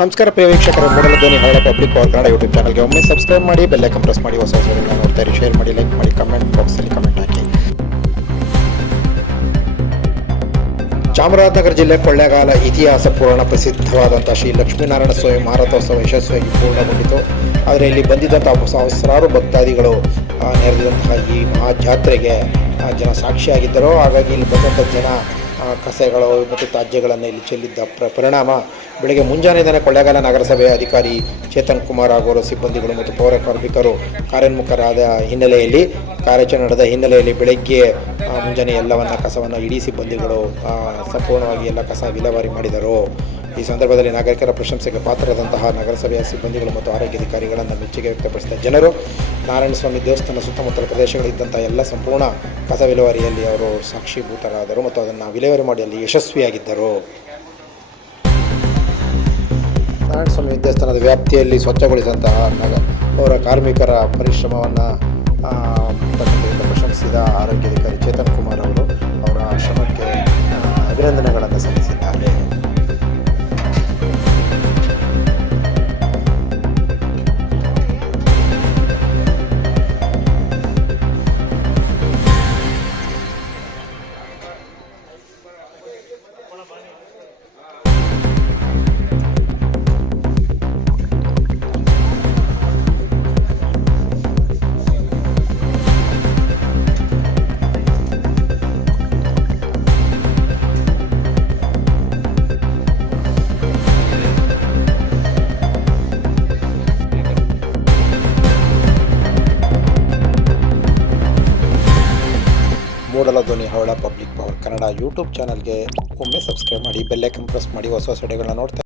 ನಮಸ್ಕಾರ ಪ್ರಿಯ ವೀಕ್ಷಕರೇ, ಮೂಡಲ ಧ್ವನಿ ಹಳ್ಳ ಪಬ್ಲಿಕ್ ಪವರ್ ಕನ್ನಡ ಯೂಟ್ಯೂಬ್ ಚಾನಲ್ಗೆ ಒಮ್ಮೆ ಸಬ್ಸ್ಕ್ರೈಬ್ ಮಾಡಿ, ಬೆಲ್ ಐಕಾನ್ ಪ್ರೆಸ್ ಮಾಡಿ, ಹೊಸ ವಿಡಿಯೋಗಳನ್ನ ನೋಡ್ತಾ ಇರಿ. ಶೇರ್ ಮಾಡಿ, ಲೈಕ್ ಮಾಡಿ, ಕಮೆಂಟ್ ಬಾಕ್ಸಲ್ಲಿ ಕಮೆಂಟ್ ಹಾಕಿ. ಚಾಮರಾಜನಗರ ಜಿಲ್ಲೆ ಕೊಳ್ಳೇಗಾಲ ಇತಿಹಾಸ ಪುರಾಣ ಪ್ರಸಿದ್ಧವಾದಂಥ ಶ್ರೀ ಲಕ್ಷ್ಮೀನಾರಾಯಣ ಸ್ವಾಮಿ ಮಾರಥೋತ್ಸವ ಯಶಸ್ವಿಯಾಗಿ ಪೂರ್ಣಗೊಂಡಿತು. ಆದರೆ ಇಲ್ಲಿ ಬಂದಿದ್ದಂಥ ಸಹಸ್ರಾರು ಭಕ್ತಾದಿಗಳು ನೆರೆದಿದ್ದಂತಹ ಈ ಮಹಾ ಜಾತ್ರೆಗೆ ಜನ ಸಾಕ್ಷಿಯಾಗಿದ್ದರು. ಹಾಗಾಗಿ ಇಲ್ಲಿ ಬಂದಂಥ ಜನ ಕಸಗಳು ಮತ್ತು ತ್ಯಾಜ್ಯಗಳನ್ನು ಇಲ್ಲಿ ಚೆಲ್ಲಿದ್ದ ಪರಿಣಾಮ ಬೆಳಗ್ಗೆ ಮುಂಜಾನೆಯಿಂದಲೇ ಕೊಳ್ಳೇಗಾಲ ನಗರಸಭೆಯ ಅಧಿಕಾರಿ ಚೇತನ್ ಕುಮಾರ್ ಹಾಗೂ ಸಿಬ್ಬಂದಿಗಳು ಮತ್ತು ಪೌರ ಕಾರ್ಮಿಕರು ಕಾರ್ಯೋನ್ಮುಖರಾದ ಹಿನ್ನೆಲೆಯಲ್ಲಿ ಕಾರ್ಯಾಚರಣೆ ನಡೆದ ಹಿನ್ನೆಲೆಯಲ್ಲಿ ಬೆಳಗ್ಗೆ ಮುಂಜಾನೆ ಎಲ್ಲವನ್ನು ಕಸವನ್ನು ಇಡೀ ಸಿಬ್ಬಂದಿಗಳು ಸಂಪೂರ್ಣವಾಗಿ ಎಲ್ಲ ಕಸ ವಿಲೇವಾರಿ ಮಾಡಿದರು. ಈ ಸಂದರ್ಭದಲ್ಲಿ ನಾಗರಿಕರ ಪ್ರಶಂಸೆಗೆ ಪಾತ್ರರಾದಂತಹ ನಗರಸಭೆಯ ಸಿಬ್ಬಂದಿಗಳು ಮತ್ತು ಆರೋಗ್ಯಾಧಿಕಾರಿಗಳನ್ನು ಮೆಚ್ಚುಗೆ ವ್ಯಕ್ತಪಡಿಸಿದ ಜನರು ನಾರಾಯಣಸ್ವಾಮಿ ದೇವಸ್ಥಾನ ಸುತ್ತಮುತ್ತಲ ಪ್ರದೇಶಗಳಿದ್ದಂಥ ಎಲ್ಲ ಸಂಪೂರ್ಣ ಕಸ ವಿಲೇವಾರಿಯಲ್ಲಿ ಅವರು ಸಾಕ್ಷೀಭೂತರಾದರು ಮತ್ತು ಅದನ್ನು ವಿಲೇವಾರಿ ಮಾಡಿ ಅಲ್ಲಿ ಯಶಸ್ವಿಯಾಗಿದ್ದರು. ನಾರಾಯಣಸ್ವಾಮಿ ದೇವಸ್ಥಾನದ ವ್ಯಾಪ್ತಿಯಲ್ಲಿ ಸ್ವಚ್ಛಗೊಳಿಸಿದಂತಹ ಅವರ ಕಾರ್ಮಿಕರ ಪರಿಶ್ರಮವನ್ನು ಪ್ರಶಂಸಿದ ಆರೋಗ್ಯಾಧಿಕಾರಿ ಚೇತನ್ ಕುಮಾರ್ ಅವರು ಅವರ ಶ್ರಮಕ್ಕೆ ಅಭಿನಂದನೆಗಳನ್ನು ಸಲ್ಲಿಸಿದ್ದಾರೆ. ಮೂಡಲ ಧ್ವನಿ ಹವಳ ಪಬ್ಲಿಕ್ ಪವರ್ ಕನ್ನಡ ಯೂಟ್ಯೂಬ್ ಚಾನಲ್ಗೆ ಒಮ್ಮೆ ಸಬ್ಸ್ಕ್ರೈಬ್ ಮಾಡಿ, ಬೆಲ್ ಐಕಾನ್ ಪ್ರೆಸ್ ಮಾಡಿ, ಹೊಸ ವಿಡಿಯೋಗಳನ್ನ ನೋಡ್ತಾ